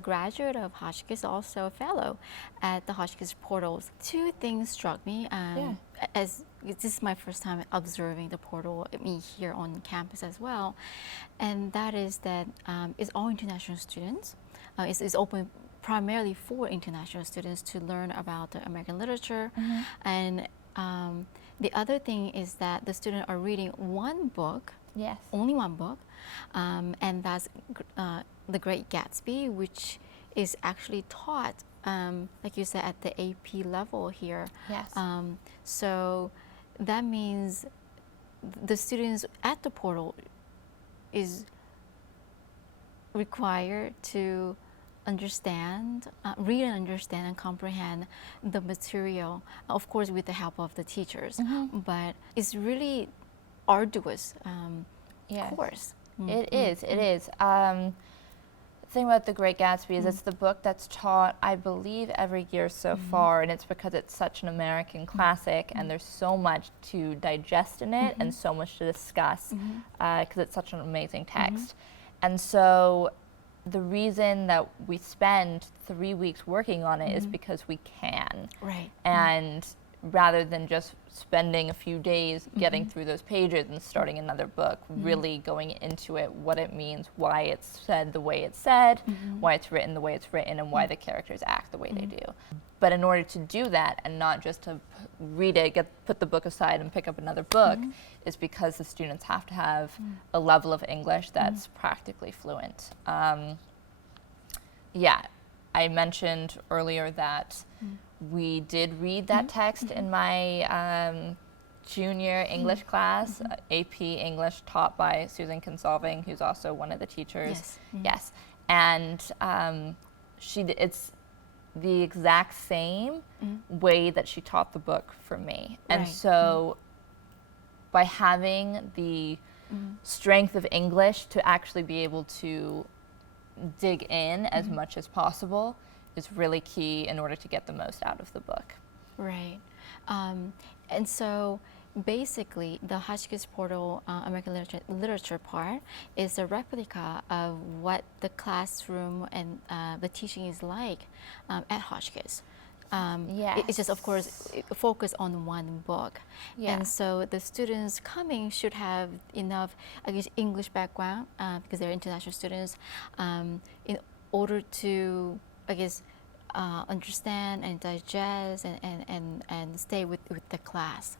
graduate of Hotchkiss, also a fellow at the Hotchkiss Portals. Two things struck me as this is my first time observing the portal, here on campus as well, and that is that it's all international students. It's open primarily for international students to learn about the American literature, and the other thing is that the students are reading one book, only one book, and that's The Great Gatsby, which is actually taught, like you said, at the AP level here. So that means the students at the portal is required to understand, read and understand and comprehend the material, of course with the help of the teachers, but it's really arduous course. It is. The thing about The Great Gatsby is it's the book that's taught, I believe, every year so far, and it's because it's such an American classic, and there's so much to digest in it and so much to discuss because it's such an amazing text. And so the reason that we spend 3 weeks working on it is because we can. And rather than just spending a few days getting through those pages and starting another book, really going into it, what it means, why it's said the way it's said, why it's written the way it's written, and why the characters act the way they do. But in order to do that, and not just to read it, put the book aside and pick up another book, is because the students have to have a level of English that's practically fluent. I mentioned earlier that we did read that text in my junior English class, AP English, taught by Susan Consolving, who's also one of the teachers. And it's the exact same way that she taught the book for me. And so by having the strength of English to actually be able to dig in as much as possible is really key in order to get the most out of the book. And so basically the Hotchkiss Portal American literature part is a replica of what the classroom and the teaching is like at Hotchkiss. It's just, of course, focus on one book. And so the students coming should have enough, I guess, English background because they're international students in order to, I guess, understand and digest and stay with the class.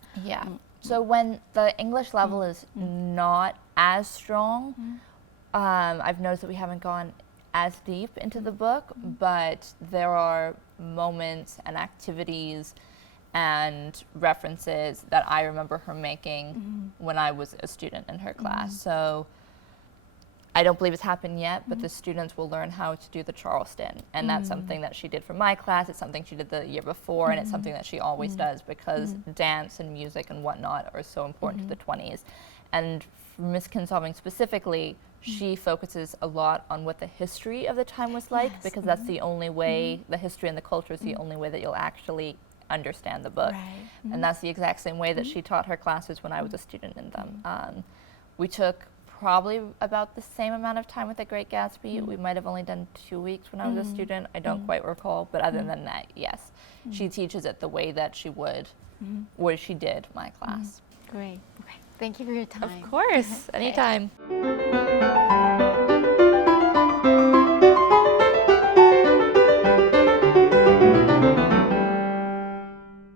So when the English level is not as strong, I've noticed that we haven't gone as deep into the book, but there are moments and activities and references that I remember her making when I was a student in her class. So I don't believe it's happened yet, but the students will learn how to do the Charleston, and that's something that she did for my class. It's something she did the year before, and it's something that she always does because dance and music and whatnot are so important to the 20s. And for Miss Consolving specifically, she focuses a lot on what the history of the time was like, because that's the only way, the history and the culture is the only way that you'll actually understand the book. And that's the exact same way that she taught her classes when I was a student in them. We took probably about the same amount of time with The Great Gatsby. We might have only done 2 weeks when I was a student. I don't quite recall, but other than that, yes. She teaches it the way that she would, or she did my class. Great. Thank you for your time. Of course, anytime.